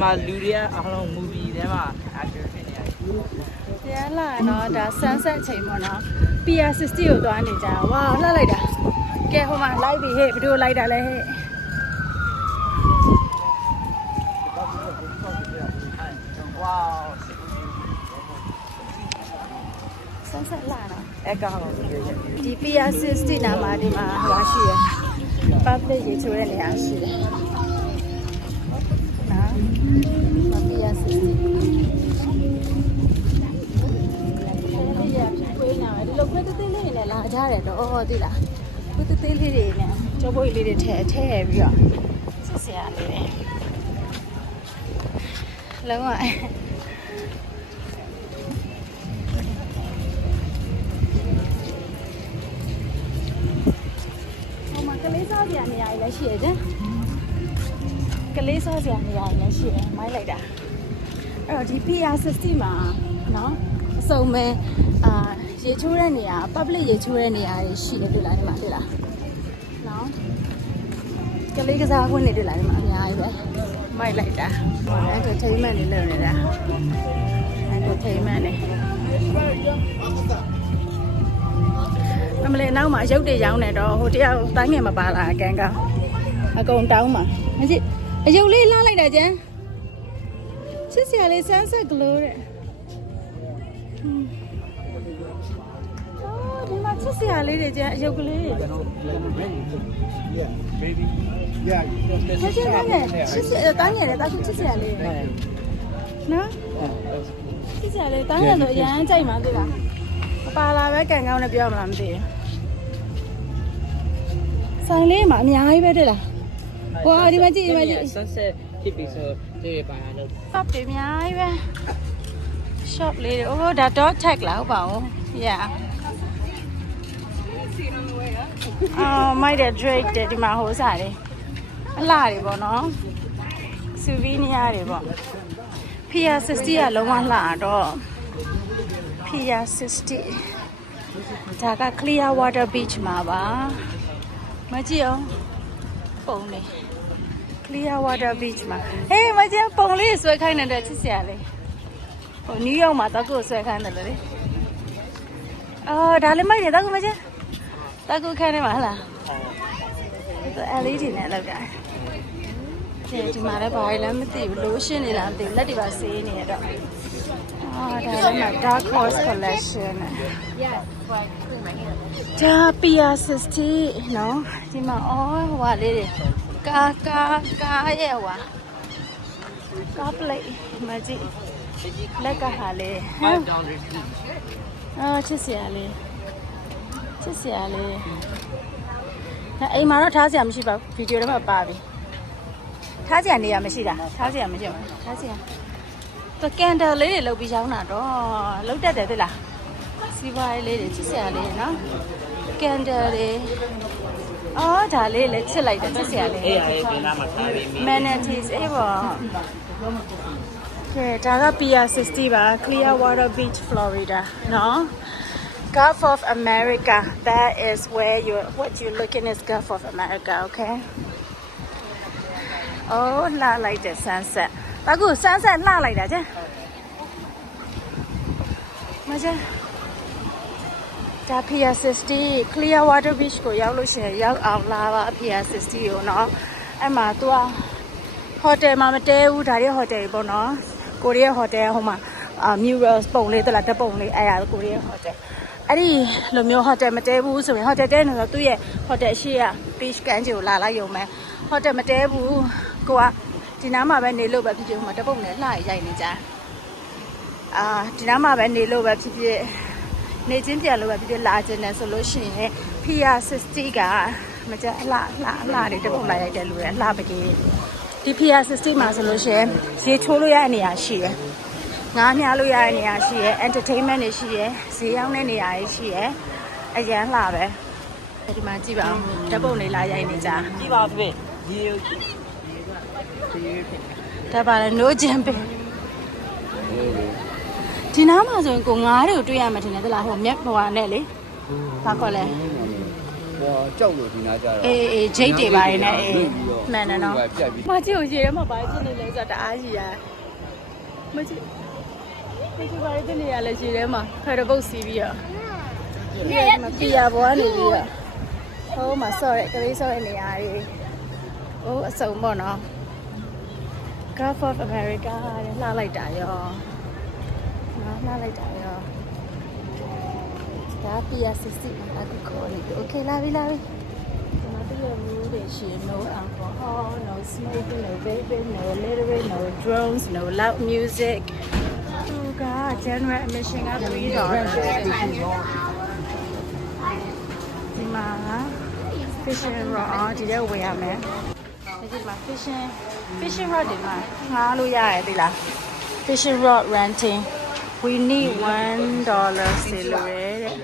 မှာလူတွေကအားလုံး movie ထဲမှာ actor ဖြစ်နေရတယ်။တရားလာနော်ဒါ sunset အချိန်ပေါ့နော် Pier 60ကိုသွားနေကြတာဝါလှလိုက်တာကဲဟိုမှာလိုက်ပြီဟဲ့ဘယ်လိုလိုက်တာလဲဟဲ့sunset လာနော်အဲ့ကောင်ဒီ Pier 60နာမှာဒီမှာဟိုရှိရ public ရေချိုးတဲ့နေရာရှိတယ်နော် Pier 60ဒီလိုခွဲသေးလေးတွေနဲ့လာကြတယ်တော့သိလားခွဲသေးလေးတွေနဲ့ကြောပွေးလေးတွေထည့်ပြီးတော့ဆက်စရာလေးတွေလုံးဝဟိုမှာကလေးစားစရာနေရာတွေလည်းရှိရတယ်ကလေးစားစရာနေရာတွေလည်းရှိတယ်မိုင်းလိုက်တာအဲ့တော့ဒီ Pier 60မှာနော်အစုံပဲရေချိုးတဲ့နေရာ public ရေချိုးတဲ့နေရာတွေရှိတယ်တွေ့လားဒီမှာတွေ့လားနော်ကလေးကစားခွင့်တွေတွေ့လားဒီမှာအများကြီးပဲမိုက်လိုက်တာ entertainment တွေလုပ်နေတာ entertainment တွေအမလေးနောက်မှာရုပ်တွေရောင်းနေတော့ဟိုတယောက်တိုင်းငယ်မပါလာအကန်ကောင်းအကုန်တောင်းပါမကြည့်အယုတ်လေးလှလိုက်တာကျန်ချစ်စရာလေး sunset glow တဲ့ဒီမှာချစ်စရာလေးတွေကျန်အယုတ်ကလေးတွေချစ်စရာလေးချစ်စရာတိုင်းငယ်တယ်တာချစ်စရာလေးနော်ချစ်စရာလေးတိုင်းငယ်ဆိုအရန်ကြိုက်မှသိလားပါလာပဲကန်ကောင်းနဲ့ပြောမလားမသိဘူးဆိုင်လေးမှာအများကြီးပဲတွေ့လားဝါဒီမှာကြည့်ဒီမှာကြည့် sunset ဖြစ်ပြီဆိုတေးပါရလို့ shop တွေအများကြီးပဲ shop လေးတွေအိုးဒါ dog tag လားဟုတ်ပါဘူး yeah မိုက်တဲ့ Drake တဲ့ဒီမှာဟိုစားတယ်အလှတွေပေါ့နော် souvenir တွေပေါ့ Pier 60ကလုံးဝလှတော့ Pier 60ဒါက Clear Water Beach မှာပါမကြည့်အောင်ပုံလေး Clear Water Beach မှာဟေးမကြည့်ပုံလေးဆွဲခိုင်းနေတဲ့ချစ်စရာလေးဟိုနယူးယောက်မှာတော့ကိုဆွဲခိုင်းတယ်လေဒါလည်းမိုက်တယ်တော့မကြည့်တော့ကိုခိုင်းနေမှာဟလားLED နဲ့လောက်တာဒီမှာလည်းဘာလဲမသိဘူးလို့ရှင်းနေလားမသိဘူးလက်တွေပါဆေးနေရတော့ဒါလည်းမ Dark Horse Collection ဒါ Pier 60နော်ဒီမှာဟိုဟာလေးတွေကာရဲ့ဟွာကားပလိတ်မကြည့်လက်ကဟာလေး$5 ချစ်စရာလေးအိမ်မှာတော့ထားစရာမရှိပါဘူးဗီဒီယိုထဲမှာပါပြီထားစရာနေရာမရှိတာထားစရာမရှိဘူးထားစရာသူကန်တယ်လေးတွေလုပ်ပြီးရောင်းတာတော့လုပ်တတ်တယ်သိလားစီးပွားရေးလေးတွေချစ်စရာလေးနော်ကန်တယ်တွေဒါလေးလည်းချစ်လိုက်တယ်ချစ်စရာလေးအေးအေးဒီနားမှာထားပြီး manatees အေးပေါ့ကဲဒါက Pier 60ပါ Clear Water Beach Florida နော် Gulf of America that is where what you're looking is Gulf of America okay la like the sunset အခု sunset လှလိုက်တာကျမကျဒါ Pier 60 Clear Water Beach ကိုရောက်လို့ရှိရင်ရောက်အောင်လာပါ Pier 60ကိုနော်အဲ့မှာ तू ဟိုတယ်မှာမတဲဘူးဒါရီဟိုတယ်ပေါ့နော်ကိုရီးယားဟိုတယ်ဟိုမှာmurals ပုံလေးတလားဓာတ်ပုံလေးအဲ့ဒါကိုရီးယားဟိုတယ်အဲ့ဒီလိုမျိုးဟိုတယ်မတဲဘူးဆိုရင်ဟိုတယ်တဲနေတော့သူ့ရဲ့ဟိုတယ်ရှိရ beach ကမ်းခြေကိုလာလိုက်ရုံပဲဟိုတယ်မတဲဘူးကိုကဒီနားမှာပဲနေလို့ပဲဖြစ်ဖြစ်ဟိုမှာဓာတ်ပုံနဲ့လှရိုက်နေကြဒီနားမှာပဲနေလို့ပဲဖြစ်ဖြစ်နေချင်းပြန်လို့ပဲဖြစ်ဖြစ်လာခြင်းနဲ့ဆိုလို့ရှိရင် Pier 60ကမကြအလှတွေဓာတ်ပုံလာရိုက်တဲ့လူတွေအလှပကြီးဒီ Pier 60မှာဆိုလို့ရှိရင်ရေချိုးလို့ရတဲ့နေရာရှိတယ်ငါးမြားလို့ရတဲ့နေရာရှိတယ် entertainment တွေရှိတယ်ဈေးရောက်တဲ့နေရာတွေရှိတယ်အရန်လှပဲဒီမှာကြည့်ပါဦးဓာတ်ပုံတွေလာရိုက်နေကြကြည့်ပါဦးပြင်ရေ ဒါပါလေ no jumping ဒီနားမှာဆိုရင်ကိုငါးတွေကိုတွေ့ရမှာထင်တယ်သလားဟိုမြက်ဟိုဟာနဲ့လေဘာခေါ်လဲ ဟိုကြောက်လို့ဒီနာကြတော့ အေးဂျိတ်တွေပါနေနဲ့အေးမှန်တယ်နော် ပြတ်ပြီး မကြည့်ကိုရေထဲမှာပါကြည့်နေလဲဆိုတော့တအားကြီးရမကြည့်ပါရတဲ့နေရာလဲရေထဲမှာဖရပုတ်စီးပြီးတော့မပြရပေါ်နေပြီးတော့ဟိုမှာဆော့ရဲကလေးဆော့ရဲနေရာကြီးဟိုအစုံပေါ့နော် Gulf of America တဲ့လှလိုက်တာရောနော်လှလိုက်တာရောဒါပြရစစ်စစ်မှာအခုခေါ်နေပြီ Okay လာပြီဒီမှာတကယ်မျိုးတွေရှင် no alcohol no smoking no vaping no littering no drones no loud music သူက general admission က$3ဒီမှာ fishing rod ဒီထဲဝယ်ရမယ်ဒီမှာ fishing rod ဒီမှာငားလို့ရတယ်သိလား fishing rod renting we need $1စေလို့ရတယ်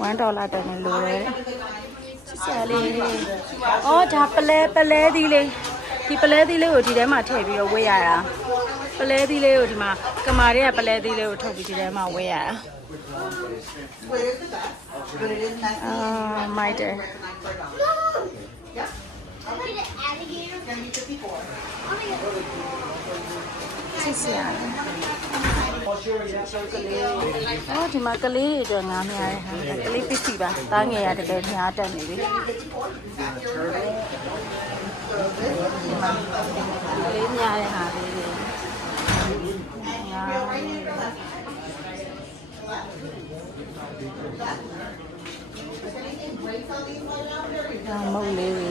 $1တန်လို့ရတယ်ဆရာလေးအော်ဒါပလဲသီးလေးဒီပလဲသီးလေးကိုဒီထဲမှာထည့်ပြီးတော့ဝေးရတာပလဲသီးလေးကိုဒီမှာကမာတွေကပလဲသီးလေးကိုထုတ်ပြီးဒီထဲမှာဝေးရတာမိုက်တယ်စစ်စရာအော်ဒီမှာကလေးတွေအတွက်ငါးများတယ်ဟာကလေးပစ္စည်းပါတားငယ်ရတကယ်များတက်နေပြီကလေးများတဲ့ဟာလေးတွေငါမုတ်လေးတွေ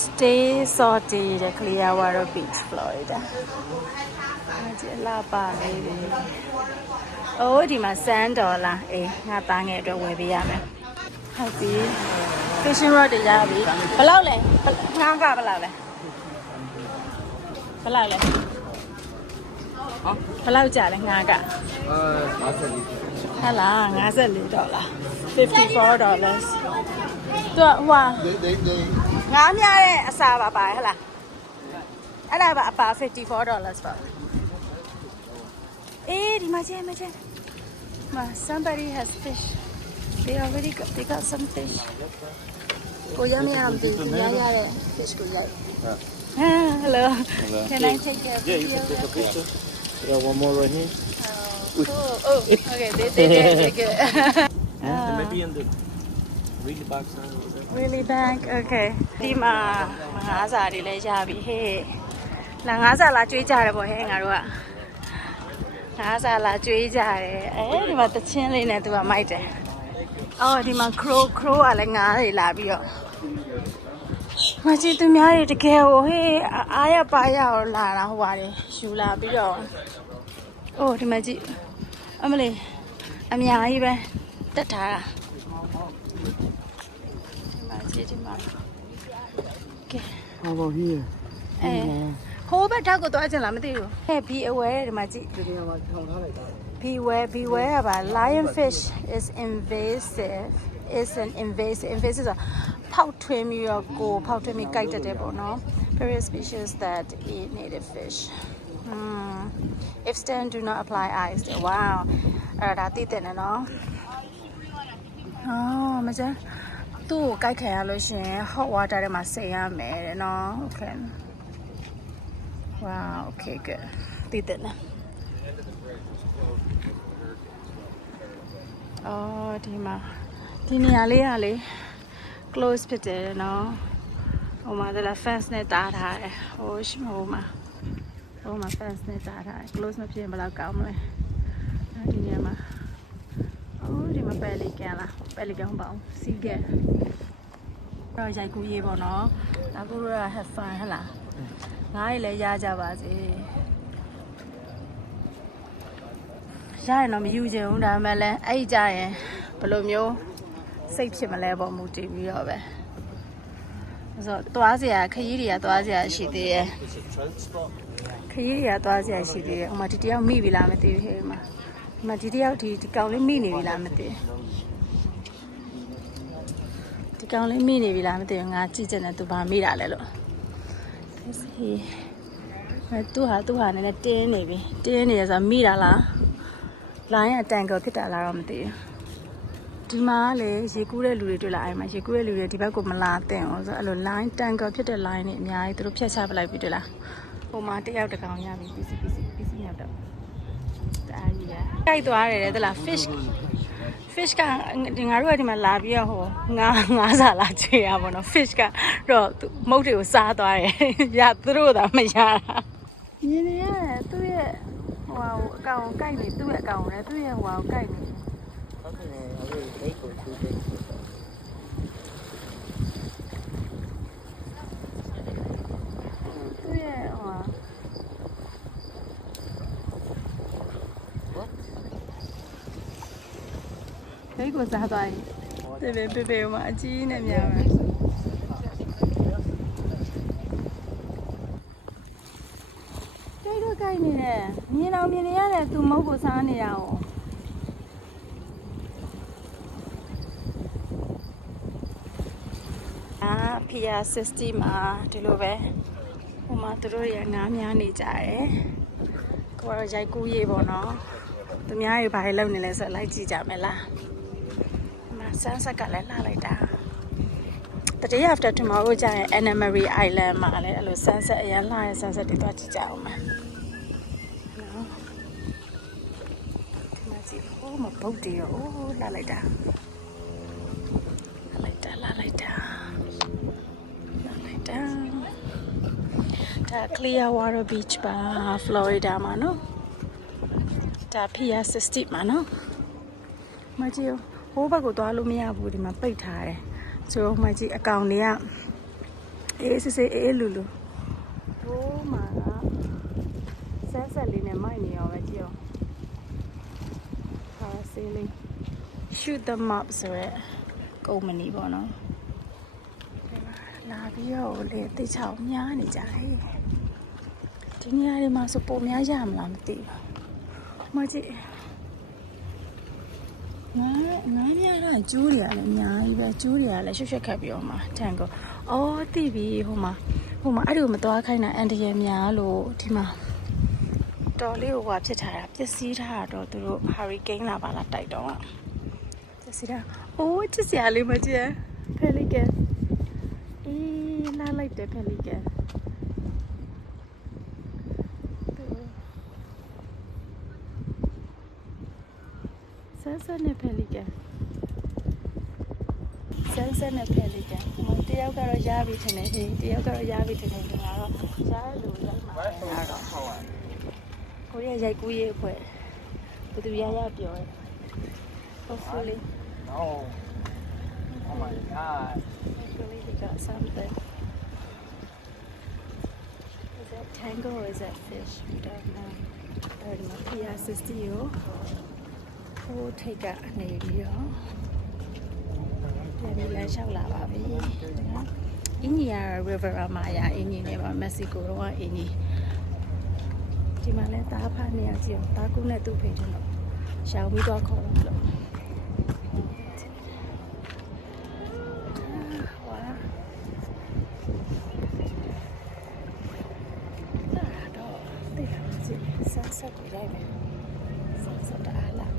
Stay salty တဲ့ Clearwater Beach Florida ဒီလာပါလေးတွေအိုးဒီမှာ$10အေးငါသားငယ်အတွက်ဝယ်ပေးရမယ်ဟုတ်ပြီ fishing rod တွေရပြီဘယ်လောက်လဲငါးကဘယ်လောက်လဲဟာဘယ်လောက်ကြာလဲငါးကဟာလား$54 $54သူကဟွာငါးများတဲ့အစာပါဟဲ့လားအဲ့ဒါပါအပါ$54ပါအေးဒီမှာကျဲမ somebody has fish they got some fish ကိုရမရမသိဘူးရတဲ့ fish ကိုရိုက်hello can I take a Yeah, you can take a picture. Yeah, one more right here. oh okay they good Yeah, they may be in the really back side over there. really bank okay ဒီမှာငါးစာတွေလည်းရပြီဟဲ့လာငါးစာလာကျွေးကြတယ်ပေါ့ဟဲ့ငါတို့ကငါးစာလာကျွေးကြတယ်အဲဒီမှာတချင်းလေးနဲ့သူကမိုက်တယ်အော်ဒီမှာ crow ကလည်းငါးတွေလာပြီးတော့မကြည့်သူများတွေတကယ်ဟိုဟေးအားရပါရတော့လာတာဟိုပါတယ်ယူလာပြီးတော့အိုးဒီမှာကြည့်အမလေးအများကြီးပဲတက်ထားတာဒီမှာကဲ How about here ဟိုဘက်ထောက်ကိုသွားချင်လားမသိဘူးဟဲ့ be aware ဒီမှာကြည့် ဒီနေရာမှာထောင်ထားလိုက်တာ beware ပါ lionfish is invasive so ဖောက်ထွင်းပြီးတော့ဖောက်ထွင်းပြီးကိုက်တတ်တယ်ပေါ့နော် various species that eat native fish if stand do not apply ice wow အဲ့ဒါသိတယ်နော်အော်မကျသူ့ကိုကိုက်ခံရလို့ရှင် hot water ထဲမှာစိမ်ရမယ်တဲ့နော် okay wow okay good သိတယ်နော်အော်ဒီမှာဒီနေရာလေးကလေ close ဖြစ်တယ်နော်ဟိုမှာဒါလာ fence နဲ့တားထားတယ်ဟိုမှာ fence နဲ့တားထားတယ် close မဖြစ်ရင်ဘယ်လောက်ကောင်းမလဲဒီနေရာမှာဒီမှာ pelican လား pelican ပေါ့ seagull တော့ရိုက်ကူးရေးပေါ့နော်အခုတော့ have fun ဟလားငါးရည်လည်းရကြပါစေရရင်တော့မယူချင်ဘူးဒါပေမဲ့လည်းအဲ့ကြရင်ဘယ်လိုမျိုးစိတ်ဖြစ်မလဲပေါ့မူတည်ပြီးတော့ပဲဆိုတော့သွားစရာခရီးတွေကသွားစရာရှိသေးရဲ့ခရီးတွေကသွားစရာရှိသေးရဲ့ဟိုမှာဒီတယောက်မိပြီလားမသိဘူးဟဲ့ဒီမှာဒီတယောက်ဒီကောင်လေးမိနေပြီလားမသိဒီကောင်လေးမိနေပြီလားမသိဘူးငါကြည့်ချင်တယ်သူဘာမိတာလဲလို့သူဟာနည်းနည်းတင်းနေပြီတင်းနေရဆိုမိတာလားလိုင်းအတန်ကောဖြစ်တာလားတော့မသိဘူး ဒီမှာလေရေကူးတဲ့လူတွေတွေ့လာအဲ့မှာရေကူးတဲ့လူတွေဒီဘက်ကိုမလာတဲ့အောင်ဆိုအဲ့လို line tanker ဖြစ်တဲ့ line တွေအများကြီးသူတို့ဖြတ်ချပလိုက်ပြီတွေ့လားဟိုမှာတယောက်တစ်ကောင်ရပြီပစ္စည်းရောက်တော့တအားကြီးရကြိုက်သွားတယ်တဲ့လား fish ကဒီငါတို့ကဒီမှာလာပြီးတော့ဟိုငါးစာလာချေရပါတော့ fish ကတော့မုတ်တွေကိုစားသွားတယ်ရသူတို့သာမရတာမြင်နေရတယ်သူ့ရဲ့ဟိုအကောင်ကိုကိုက်နေသူ့ရဲ့အကောင်ကိုလည်းသူ့ရဲ့ဟိုကိုက်နေ ဟုတ်ကဲ့အဲ့ဒီဒိတ်ကိုသူ့ဒိတ်ကို သူ့ရဲ့ဟိုဒိတ်ကိုစားသွားရင်ပေပေမှာအကြီးနဲ့များပဲတိတ်တော့ကိုက်နေတယ်မြင်အောင်မြင်နေရတယ်သူမုတ်ကိုစားနေရအောင်Pia 60မှာဒီလိုပဲဟိုမှာသူတို့တွေကငားများနေကြတယ်ကိုကတော့ရိုက်ကူးရေးပေါ့နော်သူများတွေဘာတွေလုပ်နေလဲဆိုတော့လိုက်ကြည့်ကြမယ်လားဒီမှာ sunset ကလည်းလှလိုက်တာ The day after tomorrow ကျရင် Anna Marie Island မှာလည်းအဲ့လို sunset အရင်လှတဲ့ sunset တွေသွားကြည့်ကြအောင်မယ်နော်ဒီမှာကြည့်ဟိုမှာဘုတ်တွေရောလှလိုက်တာဒါ Clearwater Beach ပါ Florida မှာနော်ဒါ Pia 60မှာနော်မကြည့်ဟိုဘက်ကိုသွားလို့မရဘူးဒီမှာပိတ်ထားတယ်ဆိုတော့မကြည့်အကောင်တွေကအေးစစ်အေးလူလူဟိုမှာဆက်လေးနဲ့မိုက်နေရောပဲကြည့်အောင်ဟာဆေးလေး shoot them up ဆိုရဲကုမ္ပဏီပေါ့နော်လာပြီးတော့လေတိတ်ချောင်းများနေကြတယ်ဒီနေရာတွေမှာစပိုများရမလားမသိဘူးမကြည့်ငါများတာကျိုးတွေကလည်းအများကြီးပဲကျိုးတွေကလည်းရွှက်ခတ်ပြီးတော့မှတန်ကိုအော်သိပြီဟိုမှာအဲ့ဒီကိုမသွားခိုင်းတာအန်တရယ်များလို့ဒီမှာတော်လေးကိုဖြစ်ထားတာပျက်စီးထားတော့သူတို့ hurricane လာပါလားတိုက်တော့ပျက်စီးတာအိုးချစ်စရာလေးမကြည့်ဖဲလီကန်အေးလာလိုက်တယ်ဖဲလီကန်Sunset နဲ့ Pelican တယောက်ကတော့ရပြီထင်တယ်ဟေးတယောက်ကတော့ရပြီထင်တယ်ငါတော့ရားလို့ရိုက်မှာအဲ့တော့ဟုတ်ပါကိုရီးယားရိုက်ကူးရေးအဖွဲ့ဘယ်သူရပြောတယ် Hopefully Oh my god hopefully they got something is that tango or is that fish we don't know အဲ့ဒီမှာ Pia 60ကိုဟိုထိတ်ကနေပြီးတော့ပြန်ပြီးလမ်းလျှောက်လာပါပြီအင်းကြီးက Riviera Maya အင်းကြီးနဲ့ပါမက္ကဆီကိုတော့အင်းကြီးဒီမှာလည်းတားဖားနေရကြည့်အောင်တားကူးနဲ့သူ့ဖေတယ်လို့ရှောင်းပြီးတော့ခေါ်လို့ဆက်ကိုရိုက်မယ်ဆက်တအားလာပ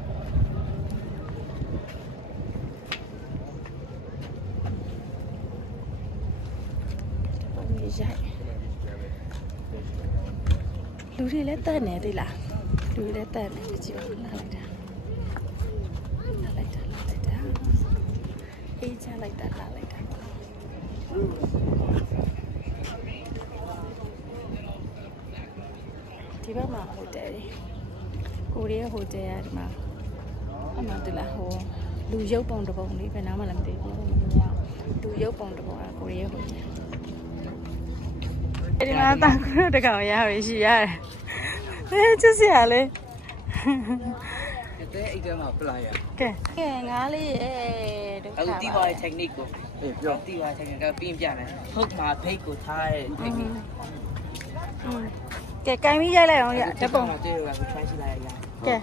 ုံကြီးရိုက်လူတွေလည်းတက်နေသေးလားလူတွေလည်းတက်နေကြည့်ပါလာလိုက်တာအေးချလိုက်တာလာလိုက်တာဒီဘက်မှာဟိုတယ်ကိုရီးယားဟိုတယ်ကဒီမှာအမှန်တလားဟိုလူရုပ်ပုံတစ်ပုံလေးဘယ်နားမှလည်းမသိဘူးလူရုပ်ပုံတစ်ပုံကကိုရီးယားဟိုတယ်ဒီမှာတာကူတကောင်ရရရှိရတယ်ချစ်စရာလေးတဲ့အိတ်ထဲမှာပလာရကဲငါလေးရဲ့ဒုက္ခအခုတီးပါတဲ့ technique ကိုပြောတီးပါ technique ကပြင်ပြမယ်ဟုတ်မှာဖိတ်ကိုထားတဲ့ technique ကဲကိုင်းပြီးရိုက်လိုက်အောင်ရဓာတ်ပုံတေးရောက try ရှိလိုက်ရကဲ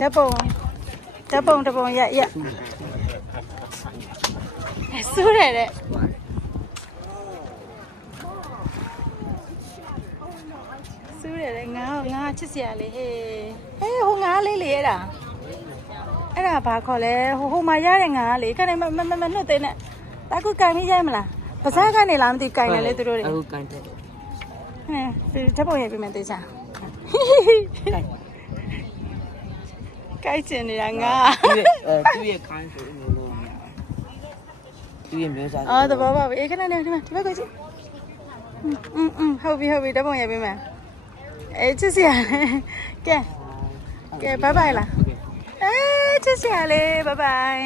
ဓာတ်ပုံရဆူးတယ်တဲ့ဆူးတယ်တဲ့ငါချစ်စရာလေးဟေးဟိုငါလေးလေအဲ့ဒါ အဲ့ဒါဘာခေါ်လဲဟိုမှာရတဲ့ငါကလေခဏမနှုတ်သေးနဲ့ဒါကူကန်ပြီးရိုက်မလားပါစားကနေလားမသိကန်တယ်လေသူတို့တွေ အခုကန်တယ် ဟဲ့ဒီဓာတ်ပုံရိုက်ပြီးမယ်တေချာကိုက်ချင်နေတာငါ သူ့ရဲ့ခိုင်းဆိုမျိုးလို့မရသူ့ရဲ့မျိုးစား အော်သဘောပါပြီခဏနေဒီဘက်ကိုကြည့်ဟုတ်ပြီဓာတ်ပုံရိုက်ပြီးမယ်အေးချစ်စရာကဲဘိုင်ဘိုင်လားအေးချစ်စရာလေးဘိုင်ဘိုင်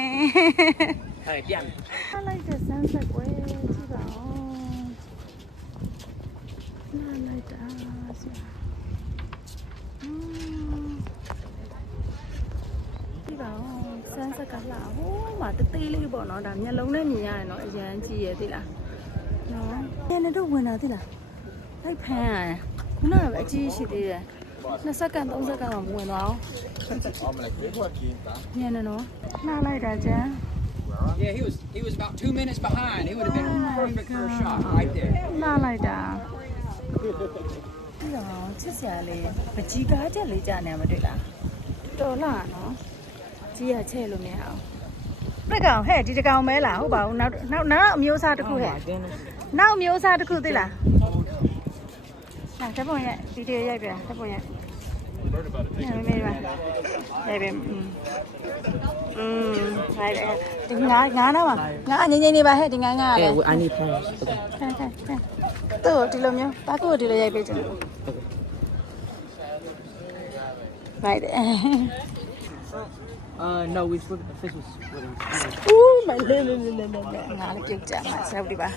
အဲ့ပြန် I like the sunset ကွယ်ကြည့်ပါဦးI like that ကြည့်ပါဦး sunset ကလှဟိုးမှာတေးလေးပေါ့နော်ဒါမျက်လုံးနဲ့မြင်ရတယ်နော်အရန်ကြည့်ရသိလားနော်ညနေတော့ဝင်လာသိလားလိုက်ဖမ်းရတယ်ခုနကအကြီးရှိသေးတယ်2စက္ကန့်3စက္ကန့်တော့ဝင်သွားအောင်ညနေနော်လှလိုက်တာကျန် Yeah, he was about 2 minutes behind. He would have been perfect for a shot right there. လှလိုက်တာဒီတော့ချစ်စရာလေးပကြီးကားချက်လေးကြာနေမှာတွေ့လားတော်လားနော်ကြီးရချဲ့လို့မရအောင်ပြက်ကောင်ဟဲ့ဒီတကောင်မဲလားဟုတ်ပါဘူးနောက်အမျိုးအစားတစ်ခုဟဲ့နောက်အမျိုးအစားတစ်ခုသိလားဟာဓာတ်ပုံရိုက်ဗီဒီယိုရိုက်ပြဓာတ်ပုံရိုက်မေးပါရိုက်ပြီရိုက်တယ်ဒီငါတော့ပါငါငိမ့်နေပါဟဲ့ဒီငါလေ အဲ့ဝအိုင်းနေဖမ်း သူ့ဒီလိုမျိုးဘာကိုဒီလိုရိုက်ပေးချင်တယ်ရိုက်တယ် no we spoke the fish was swimming ဦးမလေးငါလည်းပြုတ်ကြမှာဆက်ဒီပါ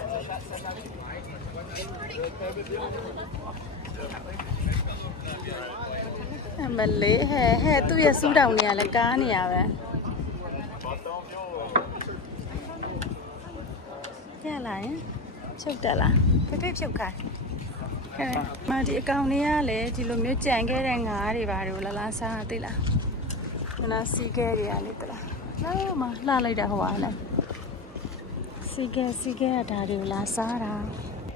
မလေးဟဲ့သူ့ရဲ့စူးတောင်နေရလဲကားနေရပဲရလာရင်ချုပ်တက်လားဖိဖြုတ်ခိုင်းမဒီအကောင်လေးကလည်းဒီလိုမျိုးကြံခဲ့တဲ့ငါးတွေပါတွေကိုလာစားသိလားခဏစီးခဲတွေကလေတလားလာမလှလိုက်တာဟိုပါလဲစီးခဲကဒါတွေကိုလာစားတာ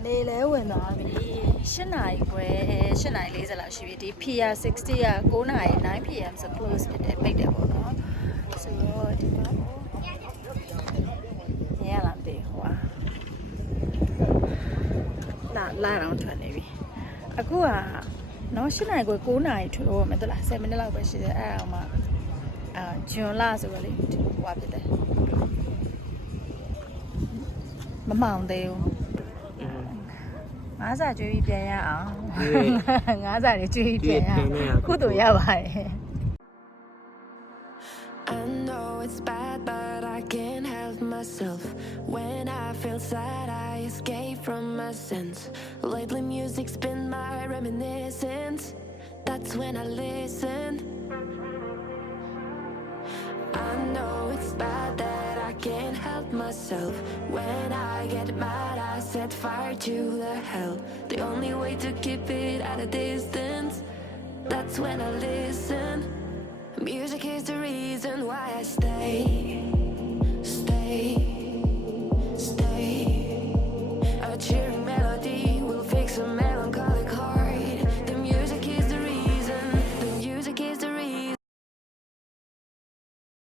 လေလဲဝင်သွားပြီ8နာရီခွဲ8နာရီ40လောက်ရှိပြီဒီ PR 60က9နာရီ 9 PM ဆို close ဖြစ်တယ်ပိတ်တယ်ပေါ့နော်ဆိုတော့ဒီမှာရလာတယ်ဟိုလာတော့ထွက်နေပြီအခုကနော်8နာရီခွဲ9နာရီထွက်လို့မယ်တလား10မိနစ်လောက်ပဲရှိတယ်အဲ့ဒါမှဂျွန်လာဆိုတော့လေဟိုပါဖြစ်တယ်မမောင်သေးဘူးငါးစာကျွေးပြီးပြန်ရအောင်ငါးစာတွေကျွေးပြီးပြန်ရအောင်ခုတို့ရပါတယ် I know it's bad, but I can't help myself. When I feel sad, I escape from my sense. Lately, music's been my reminiscence. That's when I listen. I know it's bad that I can't help myself. When I get mad, I set fire to the hell. The only way to keep it at a distance. That's when I listen. Music is the reason why I stay.